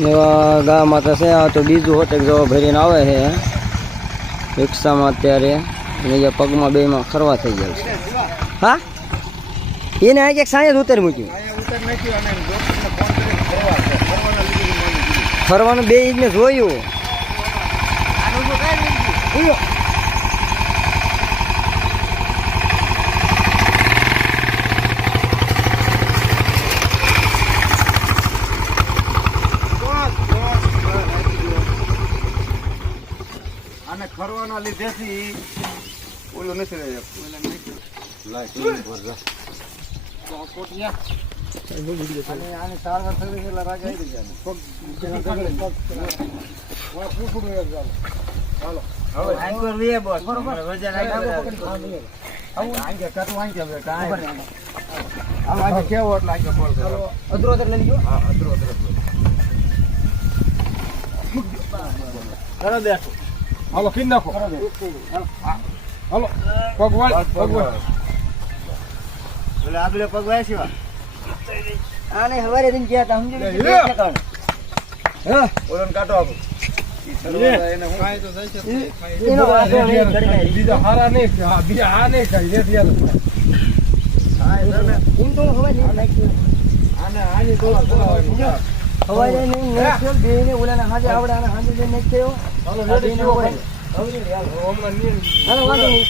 એવા ગા માતા છે, આ તો બીજું હોટેલ જવા ભરીને આવે છે. રિક્ષામાં અત્યારે, અને જે પગમાં બેમાં ખરવા થઈ જાય છે. હા? એને આ ક્યાંક સાંજે ઉતારી મૂક્યું. ફરવાનું બે ઇજને જોયું. આને ખરવાના લીધેથી ઓલું નથી રહી શકતું. લાય, તું અને આને તારવા થવી છે એટલે ગયા કાંઈ. આમ આંગે કેવો એટલે આંગે બોલ કરો. અદરો હાલો કીન નાખો હાલો પગ વાળ પગ વાળ આગળ પગ વાય આને હવારે દિન ગયા હતા સમજી લીધું? હા? ઓલોને કાઢો આપો. એને હું એનો નહીં, નહીં. નહીં નહીં નહીં હવારે નહીં નાખ્યો, બેયને ઓલાને હાજે આવડે, આને હાજે. હમણાં નિયમ હાલો, વાંધો નહીં.